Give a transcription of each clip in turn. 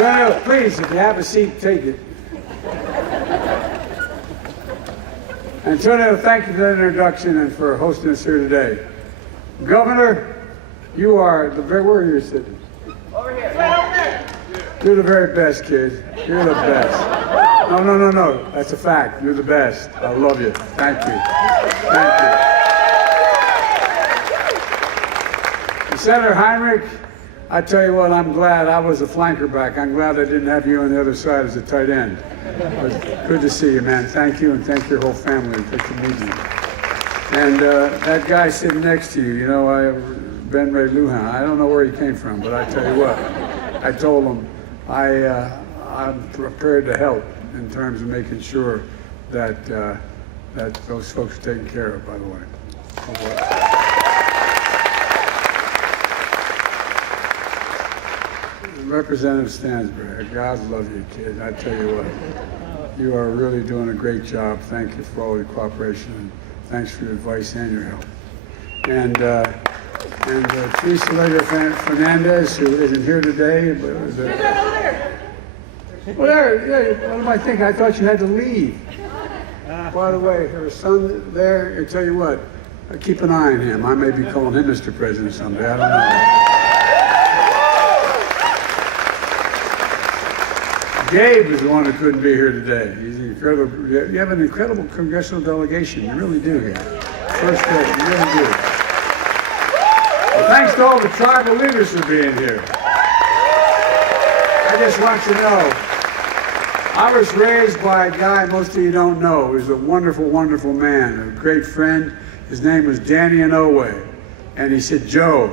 Antonio, please, if you have a seat, take it. Antonio, thank you for that introduction and for hosting us here today. Governor, you are the very, where are you sitting? Over here. You're the very best, kid. You're the best. No. That's a fact. You're the best. I love you. Thank you. Thank you. Senator Heinrich, I tell you what, I'm glad I was a flanker back. I'm glad I didn't have you on the other side as a tight end. But good to see you, man. Thank you, and thank your whole family. Good to meet you. And that guy sitting next to you, you know, Ben Ray Lujan, I don't know where he came from, but I tell you what, I told him I'm prepared to help in terms of making sure that that those folks are taken care of, by the way. Representative Stansbury, God love you, kid. I tell you what, you are really doing a great job. Thank you for all your cooperation, and thanks for your advice and your help. And Teresa Lega Fernandez, who isn't here today, but well, there, what am I thinking? I thought you had to leave. By the way, her son there, I tell you what, keep an eye on him. I may be calling him Mr. President someday. I don't know. Gabe is the one who couldn't be here today. He's incredible. You have an incredible congressional delegation. You really do here. First day, you really do. Well, thanks to all the tribal leaders for being here. I just want you to know, I was raised by a guy most of you don't know. He's a wonderful, wonderful man, a great friend. His name was Danny Inouye. And he said, Joe,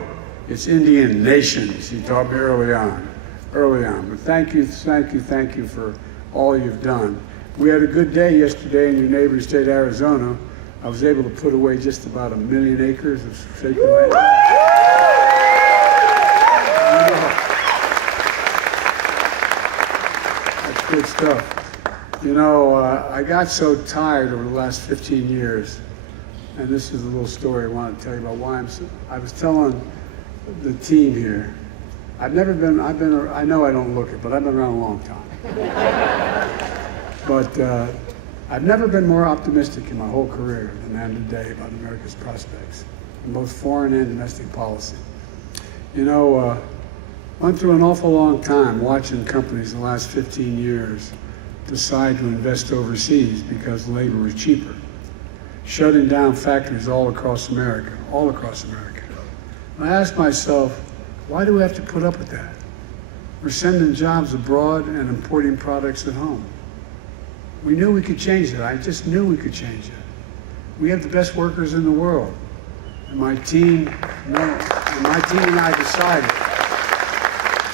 it's Indian nations. He taught me early on. But thank you for all you've done. We had a good day yesterday in your neighboring state, Arizona. I was able to put away just about 1 million acres of sacred land. That's good stuff. You know, I got so tired over the last 15 years, and this is a little story I want to tell you about why I was telling the team here, I know I don't look it, but I've been around a long time. But I've never been more optimistic in my whole career than I am today about America's prospects, in both foreign and domestic policy. You know, went through an awful long time watching companies the last 15 years decide to invest overseas because labor was cheaper, shutting down factories all across America. And I asked myself, why do we have to put up with that? We're sending jobs abroad and importing products at home. We knew we could change that. I just knew we could change it. We have the best workers in the world. And my team and I decided,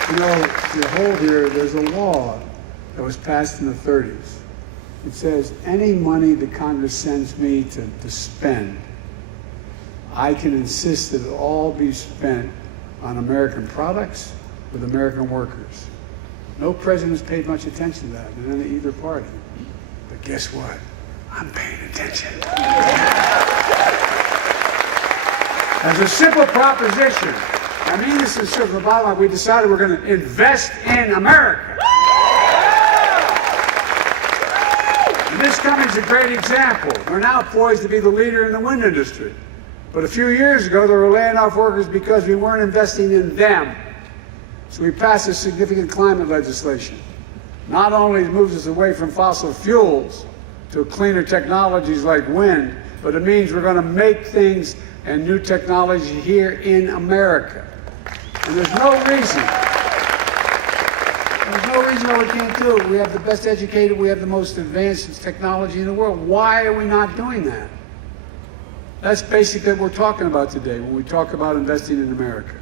you know, behold here, there's a law that was passed in the 30s. It says any money that Congress sends me to spend, I can insist that it all be spent on American products with American workers. No president's paid much attention to that in either party. But guess what? I'm paying attention. As a simple proposition, I mean this is sort of the bottom line, we decided we're going to invest in America. And this company's a great example. We're now poised to be the leader in the wind industry. But a few years ago, they were laying off workers because we weren't investing in them. So we passed a significant climate legislation. Not only moves us away from fossil fuels to cleaner technologies like wind, but it means we're going to make things and new technology here in America. And there's no reason why we can't do it. We have the best educated, we have the most advanced technology in the world. Why are we not doing that? That's basically what we're talking about today when we talk about investing in America.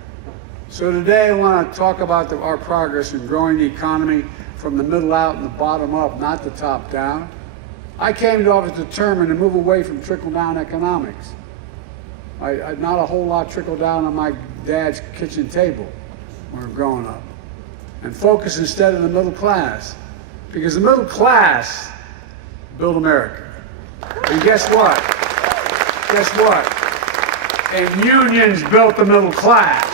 So today I want to talk about our progress in growing the economy from the middle out and the bottom up, not the top down. I came to office determined to move away from trickle-down economics. Not a whole lot trickled down on my dad's kitchen table when we were growing up. And focus instead on the middle class. Because the middle class built America. And guess what? And unions built the middle class.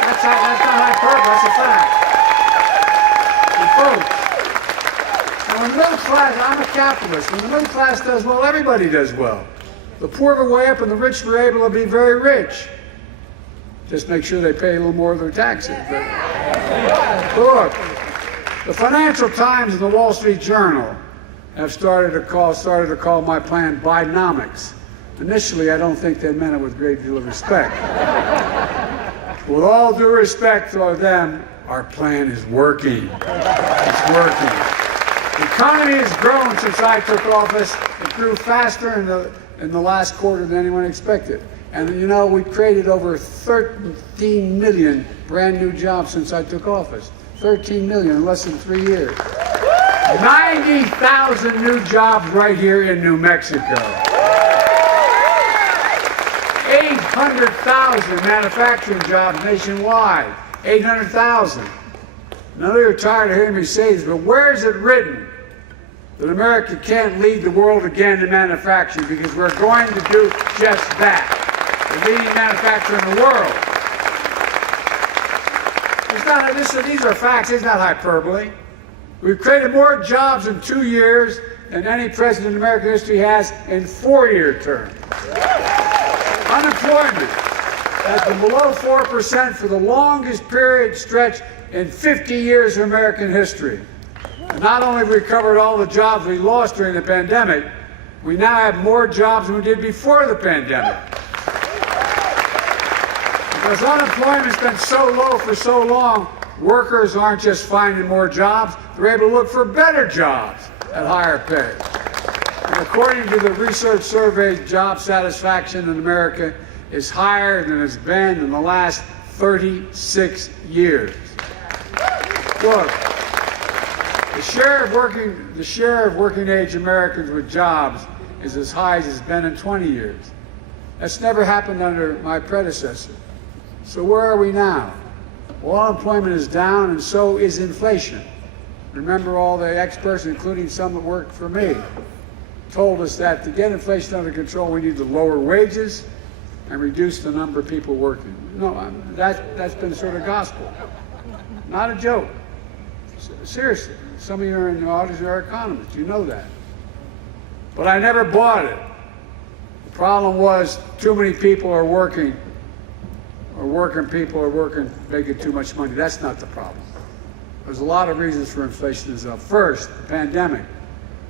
That's not class, I'm a capitalist. When the middle class does well, everybody does well. The poor go way up and the rich were able to be very rich. Just make sure they pay a little more of their taxes. But look, the Financial Times and the Wall Street Journal have started to call my plan Bidenomics. Initially, I don't think they meant it with a great deal of respect. With all due respect to them, our plan is working. It's working. The economy has grown since I took office. It grew faster in the last quarter than anyone expected. And you know, we created over 13 million brand new jobs since I took office. 13 million in less than 3 years. 90,000 new jobs right here in New Mexico. 800,000 manufacturing jobs nationwide. 800,000. None of you are tired of hearing me say this, but where is it written that America can't lead the world again in manufacturing? Because we're going to do just that. The leading manufacturer in the world. These are facts. It's not hyperbole. We've created more jobs in 2 years than any president in American history has in 4-year terms. Unemployment has been below 4% for the longest period stretch in 50 years of American history. And not only have we recovered all the jobs we lost during the pandemic, we now have more jobs than we did before the pandemic. Because unemployment's been so low for so long, workers aren't just finding more jobs, they're able to look for better jobs at higher pay. And according to the research survey, job satisfaction in America is higher than it's been in the last 36 years. Look, the share of working age Americans with jobs is as high as it's been in 20 years. That's never happened under my predecessor. So where are we now? Well, unemployment is down, and so is inflation. Remember, all the experts, including some that worked for me, told us that to get inflation under control, we need to lower wages and reduce the number of people working. No, that's been sort of gospel. Not a joke. Seriously, some of you are in the audience are economists. You know that. But I never bought it. The problem was too many people are working, making too much money. That's not the problem. There's a lot of reasons for inflation is up. First, the pandemic.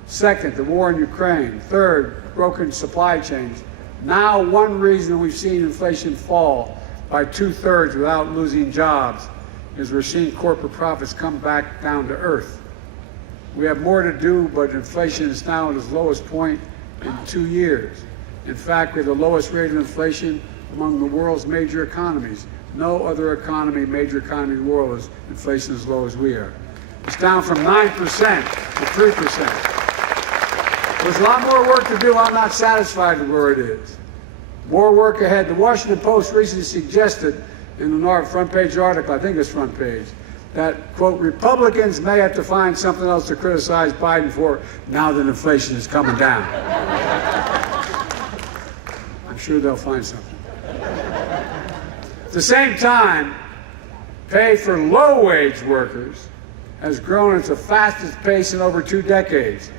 Second, the war in Ukraine. Third, broken supply chains. Now, one reason we've seen inflation fall by 2/3 without losing jobs is we're seeing corporate profits come back down to earth. We have more to do, but inflation is now at its lowest point in 2 years. In fact, we have the lowest rate of inflation among the world's major economies. No other major economy in the world is inflation as low as we are. It's down from 9% to 3%. There's a lot more work to do. I'm not satisfied with where it is. More work ahead. The Washington Post recently suggested in the front page article, I think it's front page, that, quote, Republicans may have to find something else to criticize Biden for now that inflation is coming down. I'm sure they'll find something. At the same time, pay for low-wage workers has grown at the fastest pace in over 2 decades,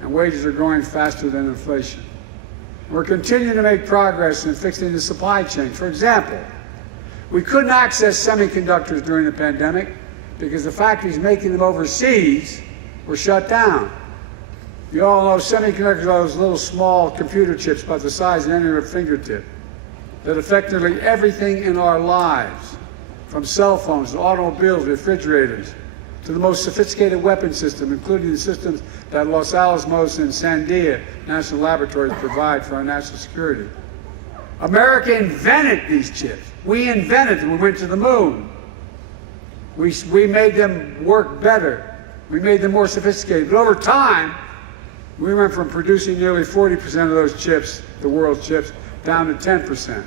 and wages are growing faster than inflation. We're continuing to make progress in fixing the supply chain. For example, we couldn't access semiconductors during the pandemic because the factories making them overseas were shut down. You all know semiconductors are those little small computer chips about the size of any of your fingertip that affect nearly everything in our lives, from cell phones to automobiles, refrigerators, to the most sophisticated weapon system, including the systems that Los Alamos and Sandia National Laboratories provide for our national security. America invented these chips. We invented them. We went to the moon. We made them work better. We made them more sophisticated. But over time, we went from producing nearly 40% of those chips, the world's chips, down to 10%.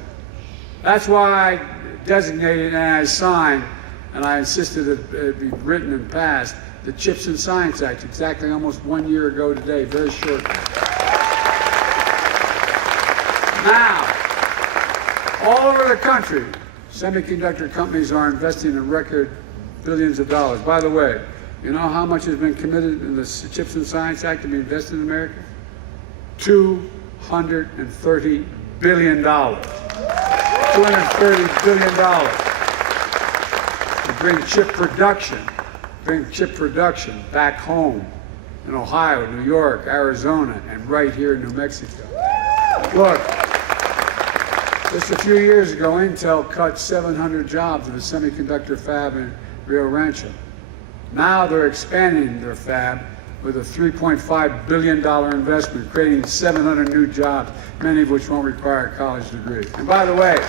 That's why I designated and I signed, and I insisted it be written and passed, the Chips and Science Act, exactly almost 1 year ago today, very short. Now, all over the country, semiconductor companies are investing in record billions of dollars. By the way, You know how much has been committed in the Chips and Science Act to be invested in America? $230 billion. $230 billion to bring chip production back home in Ohio, New York, Arizona, and right here in New Mexico. Look, just a few years ago, Intel cut 700 jobs at a semiconductor fab in Rio Rancho. Now they're expanding their fab with a $3.5 billion investment, creating 700 new jobs, many of which won't require a college degree. And by the way, of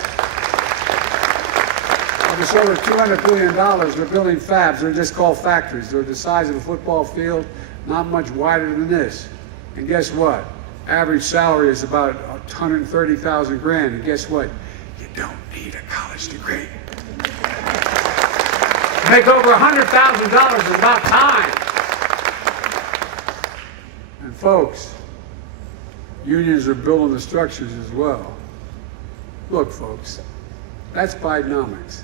this over $200 billion, they're building fabs. They're just called factories. They're the size of a football field, not much wider than this. And guess what? Average salary is about 130,000 grand. And guess what? You don't need a college degree. Make over $100,000 is about time. And folks, unions are building the structures as well. Look, folks, that's Bidenomics.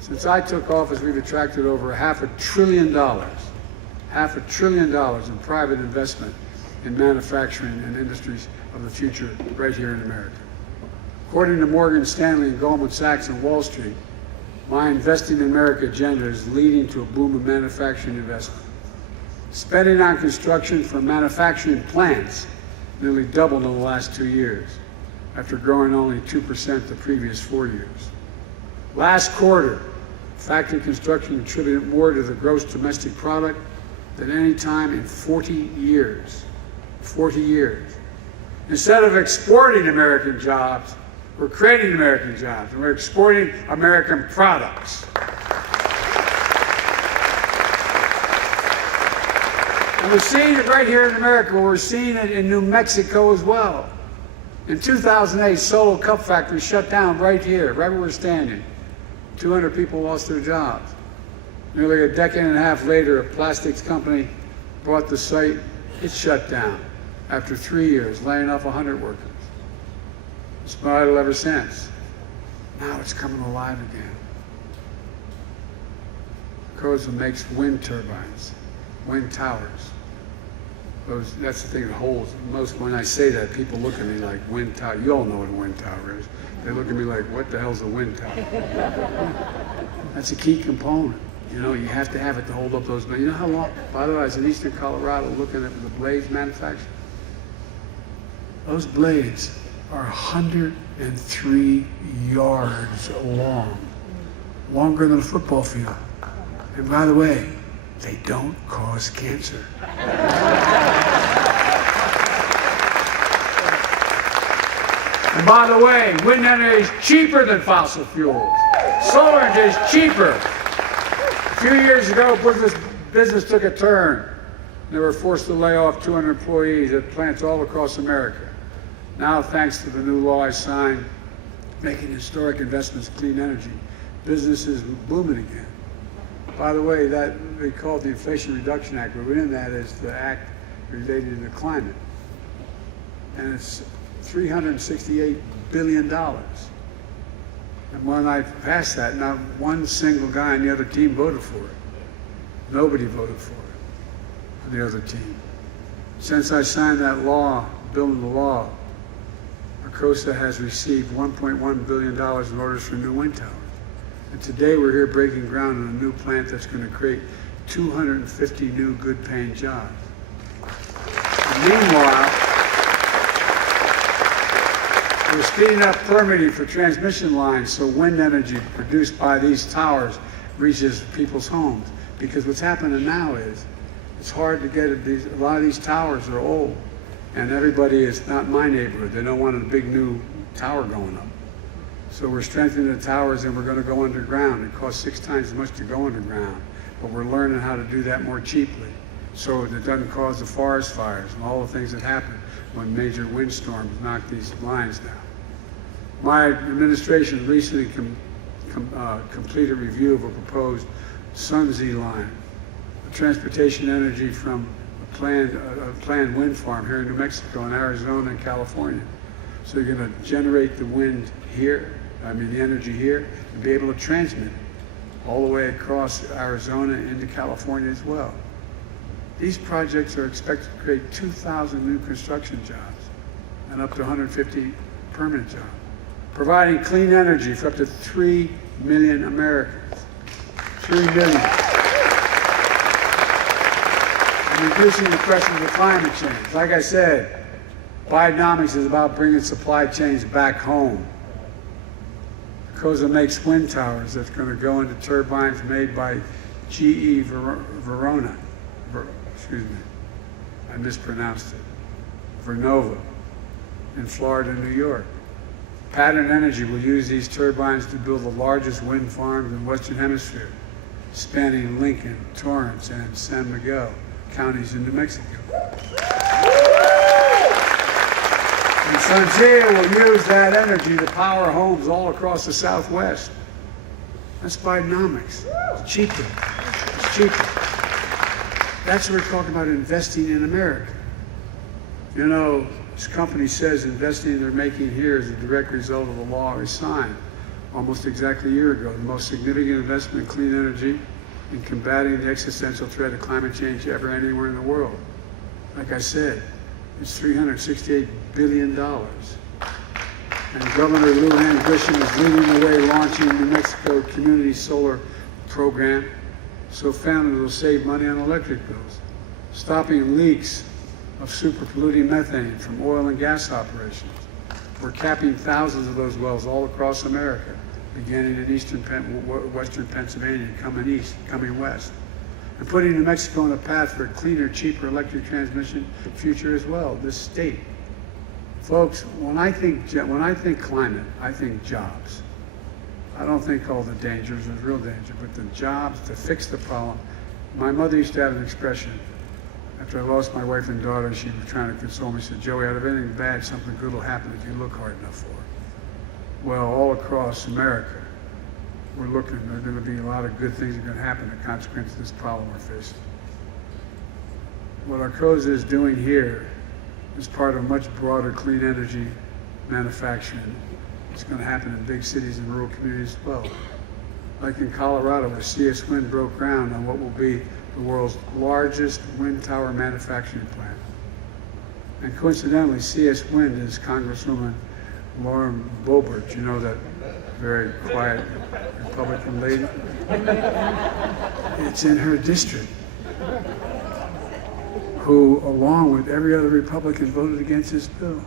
Since I took office, we've attracted over $500 billion in private investment in manufacturing and industries of the future right here in America. According to Morgan Stanley and Goldman Sachs and Wall Street, my Investing in America agenda is leading to a boom of manufacturing investment. Spending on construction for manufacturing plants nearly doubled in the last 2 years, after growing only 2% the previous 4 years. Last quarter, factory construction contributed more to the gross domestic product than any time in 40 years. 40 years. Instead of exporting American jobs, we're creating American jobs, and we're exporting American products. And we're seeing it right here in America. We're seeing it in New Mexico as well. In 2008, Solo Cup Factory shut down right here, right where we're standing. 200 people lost their jobs. Nearly a decade and a half later, a plastics company bought the site. It shut down after 3 years, laying off 100 workers. It's been idle ever since. Now it's coming alive again. Koza makes wind turbines, wind towers. That's the thing that holds most. When I say that, people look at me like, wind tower. You all know what a wind tower is. They look at me like, what the hell's a wind tower? That's a key component. You know, you have to have it to hold up those blades. You know how long? By the way, I was in eastern Colorado looking at the blades manufactured. Those blades are 103 yards long, longer than a football field. And by the way, they don't cause cancer. And by the way, wind energy is cheaper than fossil fuels. Solar energy is cheaper. A few years ago, business took a turn. They were forced to lay off 200 employees at plants all across America. Now, thanks to the new law I signed, making historic investments in clean energy, business is booming again. By the way, that they call it the Inflation Reduction Act, but within that is the act related to the climate. And it's $368 billion. And when I passed that, not one single guy on the other team voted for it. Nobody voted for it, for the other team. Since I signed that law, building the law, Arcosa has received $1.1 billion in orders for new wind towers. And today we're here breaking ground on a new plant that's going to create 250 new good-paying jobs. And meanwhile, we're speeding up permitting for transmission lines so wind energy produced by these towers reaches people's homes. Because what's happening now is it's hard to get a lot of these towers are old. And everybody is not in my neighborhood. They don't want a big new tower going up. So we're strengthening the towers and we're going to go underground. It costs 6 times as much to go underground. But we're learning how to do that more cheaply so it doesn't cause the forest fires and all the things that happen when major windstorms knock these lines down. My administration recently completed a review of a proposed Sunzee line, a transportation energy from a planned wind farm here in New Mexico and Arizona and California. So you're going to generate the wind here, the energy here, and be able to transmit it all the way across Arizona into California as well. These projects are expected to create 2,000 new construction jobs and up to 150 permanent jobs, providing clean energy for up to 3 million Americans. 3 million. And reducing the pressures of climate change. Like I said, Bidenomics is about bringing supply chains back home. COSA makes wind towers that's going to go into turbines made by GE Verona. Excuse me, I mispronounced it. Vernova in Florida and New York. Pattern Energy will use these turbines to build the largest wind farms in the Western Hemisphere, spanning Lincoln, Torrance, and San Miguel counties in New Mexico. And Sanjay will use that energy to power homes all across the Southwest. That's Bidenomics. It's cheaper. It's cheaper. That's what we're talking about, investing in America. You know, this company says investing they're making here is a direct result of the law we signed almost exactly a year ago. The most significant investment in clean energy in combating the existential threat of climate change ever anywhere in the world. Like I said, it's $368 billion. And Governor Lou Ann Grisham is leading the way, launching New Mexico Community Solar Program so families will save money on electric bills, stopping leaks of super polluting methane from oil and gas operations. We're capping thousands of those wells all across America, beginning in western Pennsylvania, coming west, and putting New Mexico on a path for a cleaner, cheaper electric transmission future as well, this state. Folks, when I think climate, I think jobs. I don't think all the dangers, there's real danger, but the jobs to fix the problem. My mother used to have an expression. After I lost my wife and daughter, she was trying to console me. She said, Joey, out of anything bad, something good will happen if you look hard enough for it. Well, all across America, we're looking, there are going to be a lot of good things that are going to happen as a consequence of this problem we're facing. What our COSA is doing here is part of much broader clean energy manufacturing. It's going to happen in big cities and rural communities as well. Like in Colorado, where CS Wind broke ground on what will be the world's largest wind tower manufacturing plant. And coincidentally, CS Wind is Congresswoman Lauren Boebert, you know, that very quiet Republican lady. It's in her district, who, along with every other Republican, voted against this bill.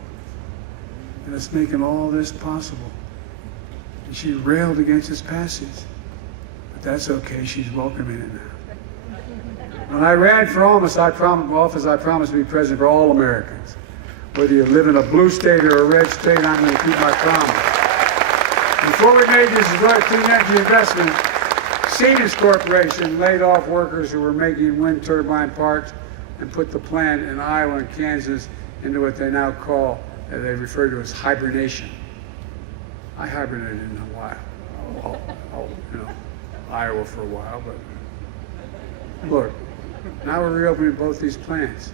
And it's making all this possible. And she railed against its passage. But that's okay, she's welcoming it now. When I ran for office, I promised to be president for all Americans. Whether you live in a blue state or a red state, I'm going to keep my promise. Before we made this clean energy investment, Siemens Corporation laid off workers who were making wind turbine parts and put the plant in Iowa and Kansas into what they now call, they refer to as hibernation. I hibernated in a while, Iowa for a while, but look, now we're reopening both these plants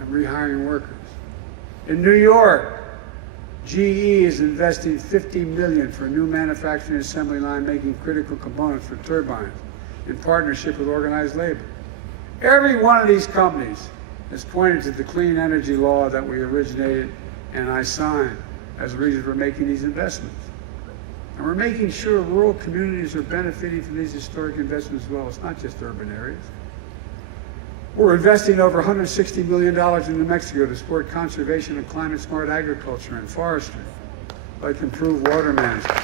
and rehiring workers. In New York, GE is investing $50 million for a new manufacturing assembly line making critical components for turbines in partnership with organized labor. Every one of these companies has pointed to the clean energy law that we originated and I signed as a reason for making these investments. And we're making sure rural communities are benefiting from these historic investments as well. It's not just urban areas. We're investing over $160 million in New Mexico to support conservation of climate-smart agriculture and forestry, like improved water management,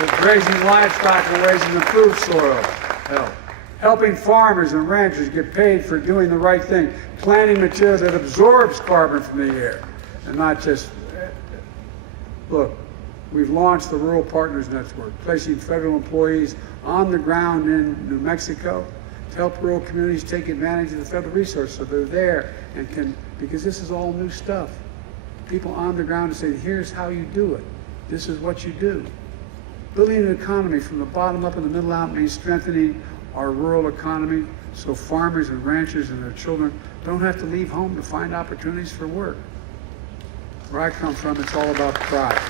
with grazing livestock in ways to improve soil health, helping farmers and ranchers get paid for doing the right thing, planting material that absorbs carbon from the air, and not just, look, we've launched the Rural Partners Network, placing federal employees on the ground in New Mexico to help rural communities take advantage of the federal resources so they're there and can, because this is all new stuff. People on the ground to say, here's how you do it. This is what you do. Building an economy from the bottom up and the middle out means strengthening our rural economy so farmers and ranchers and their children don't have to leave home to find opportunities for work. Where I come from, it's all about pride.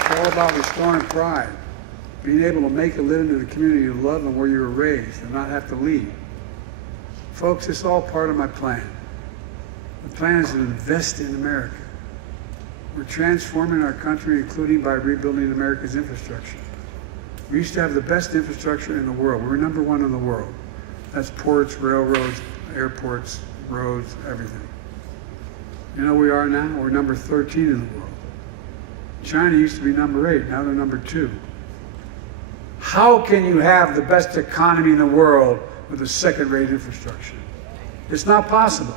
It's all about restoring pride. being able to make a living in the community you love and where you were raised and not have to leave. Folks, it's all part of my plan. The plan is to invest in America. We're transforming our country, including by rebuilding America's infrastructure. We used to have the best infrastructure in the world. We were number one in the world. That's ports, railroads, airports, roads, everything. You know where we are now? We're number 13 in the world. China used to be number 8, now they're number 2. How can you have the best economy in the world with a second-rate infrastructure? It's not possible.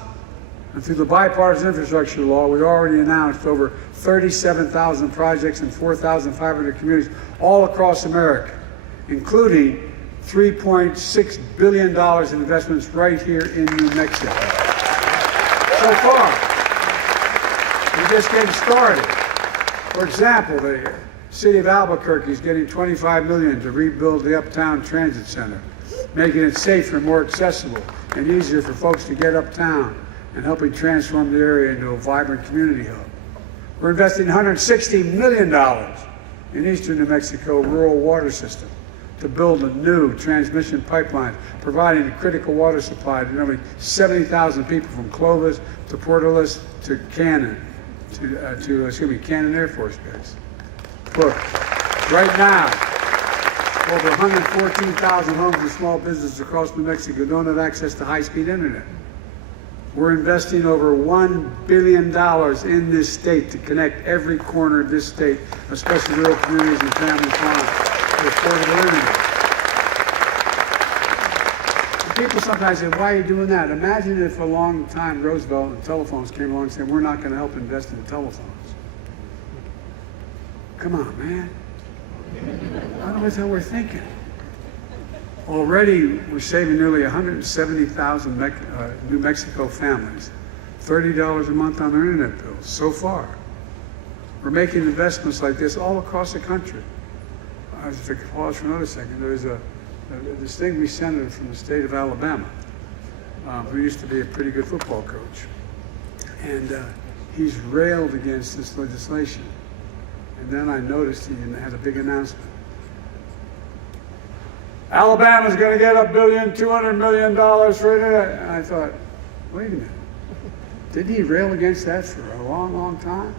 And through the bipartisan infrastructure law, we already announced over 37,000 projects in 4,500 communities all across America, including $3.6 billion in investments right here in New Mexico. So far, we're just getting started. For example, the city of Albuquerque is getting $25 million to rebuild the Uptown Transit Center, making it safer and more accessible and easier for folks to get uptown and helping transform the area into a vibrant community hub. We're investing $160 million in eastern New Mexico rural water system to build a new transmission pipeline, providing a critical water supply to nearly 70,000 people from Clovis to Portales to Cannon, Cannon Air Force Base. Look, right now, over 114,000 homes and small businesses across New Mexico don't have access to high-speed internet. We're investing over $1 billion in this state to connect every corner of this state, especially rural communities and family farms, to affordable internet. And people sometimes say, why are you doing that? Imagine if a long time Roosevelt and telephones came along and said, we're not going to help invest in telephones. Come on, man. I don't know what the hell we're thinking. Already, we're saving nearly 170,000 New Mexico families $30 a month on their internet bills so far. We're making investments like this all across the country. I was to pause for another second. There's a distinguished senator from the state of Alabama who used to be a pretty good football coach. And he's railed against this legislation. And then I noticed he had a big announcement. Alabama's going to get $1.2 billion for it. And I thought, wait a minute. Didn't he rail against that for a long, long time?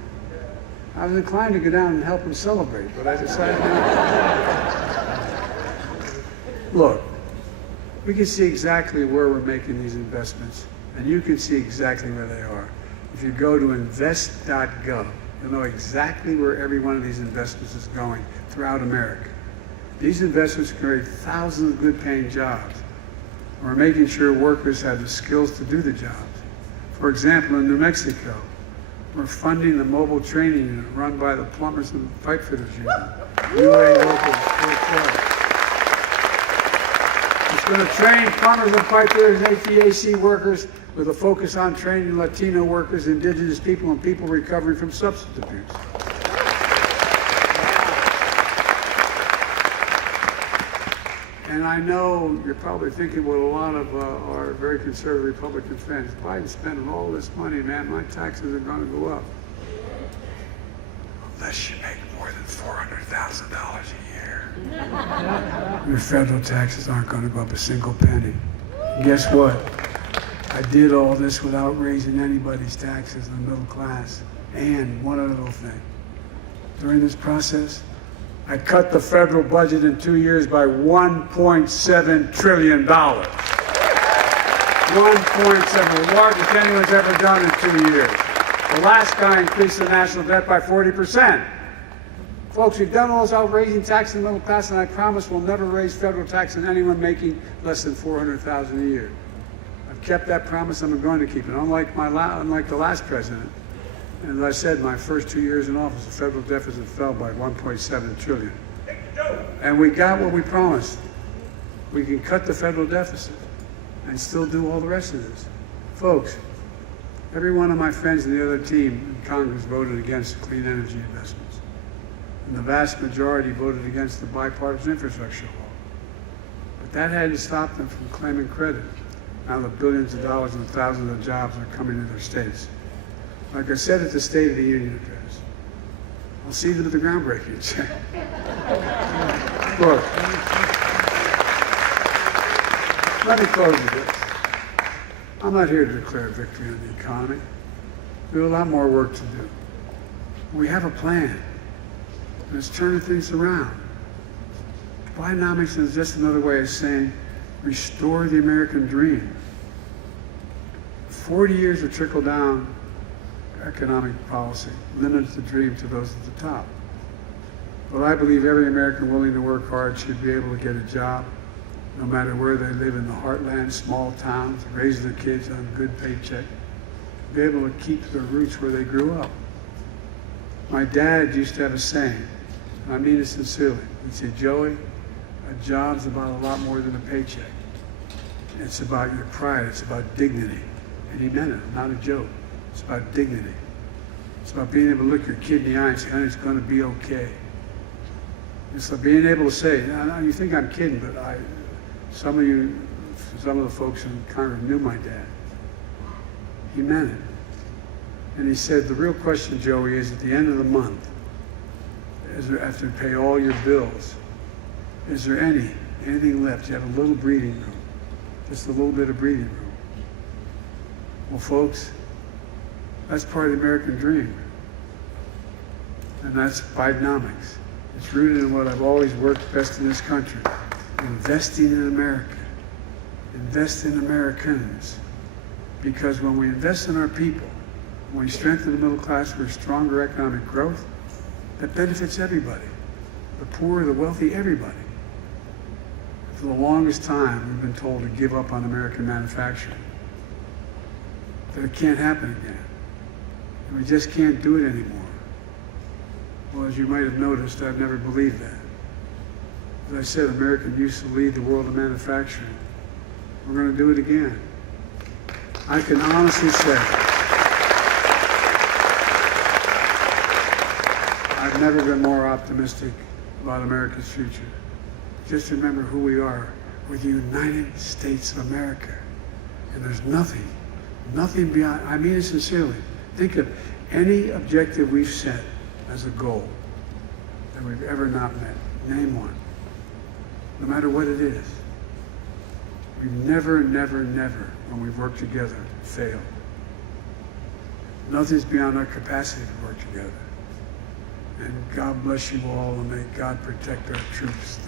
I was inclined to go down and help him celebrate, but I decided not. Look, we can see exactly where we're making these investments, and you can see exactly where they are. If you go to invest.gov, you'll know exactly where every one of these investments is going throughout America. These investments create thousands of good-paying jobs. We're making sure workers have the skills to do the jobs. For example, in New Mexico, we're funding the mobile training unit run by the Plumbers and Pipe Fitters Union, UA Local 412. It's going to train plumbers and pipe fitters and HVAC workers with a focus on training Latino workers, indigenous people, and people recovering from substance abuse. And I know you're probably thinking what a lot of our very conservative Republican friends, Biden's spending all this money, man, my taxes are going to go up. Unless you make more than $400,000 a year. Your federal taxes aren't going to go up a single penny. And guess what? I did all this without raising anybody's taxes in the middle class. And one other little thing. During this process, I cut the federal budget in 2 years by $1.7 trillion. 1.7, the largest anyone's ever done in 2 years. The last guy increased the national debt by 40%. Folks, we've done all this outraising taxes in the middle class, and I promise we'll never raise federal tax on anyone making less than $400,000 a year. I've kept that promise, and I'm going to keep it. Unlike the last president, and as I said, my first 2 years in office, the federal deficit fell by $1.7 trillion. And we got what we promised. We can cut the federal deficit and still do all the rest of this. Folks, every one of my friends in the other team in Congress voted against clean energy investments. And the vast majority voted against the bipartisan infrastructure law. But that hadn't stopped them from claiming credit. Now the billions of dollars and thousands of jobs are coming to their states. Like I said at the State of the Union address, I'll see them at the groundbreaking. Look, let me close with this. I'm not here to declare victory on the economy. We have a lot more work to do. We have a plan. And it's turning things around. Bidenomics is just another way of saying restore the American dream. 40 years of trickle-down economic policy limits the dream to those at the top. But I believe every American willing to work hard should be able to get a job, no matter where they live in the heartland, small towns, raise their kids on a good paycheck, be able to keep their roots where they grew up. My dad used to have a saying, and I mean it sincerely. He'd say, Joey, a job's about a lot more than a paycheck. It's about your pride, it's about dignity. And he meant it, not a joke. It's about dignity. It's about being able to look your kid in the eye and say, honey, it's going to be okay. It's like being able to say, now, you think I'm kidding, but some of the folks in Congress knew my dad. He meant it. And he said, the real question, Joey, is at the end of the month, after you pay all your bills, is there anything left? You have a little breathing room, just a little bit of breathing room. Well, folks, that's part of the American dream. And that's Bidenomics. It's rooted in what I've always worked best in this country. Investing in America. Invest in Americans. Because when we invest in our people, when we strengthen the middle class for stronger economic growth, that benefits everybody. The poor, the wealthy, everybody. For the longest time, we've been told to give up on American manufacturing. That it can't happen again. And we just can't do it anymore. Well, as you might have noticed, I've never believed that. As I said, America used to lead the world of manufacturing. We're going to do it again. I can honestly say, I've never been more optimistic about America's future. Just remember who we are. We're the United States of America. And there's nothing beyond, I mean it sincerely. Think of any objective we've set as a goal that we've ever not met. Name one. No matter what it is. We've never, when we've worked together, failed. Nothing's beyond our capacity to work together. And God bless you all, and may God protect our troops. Thank you.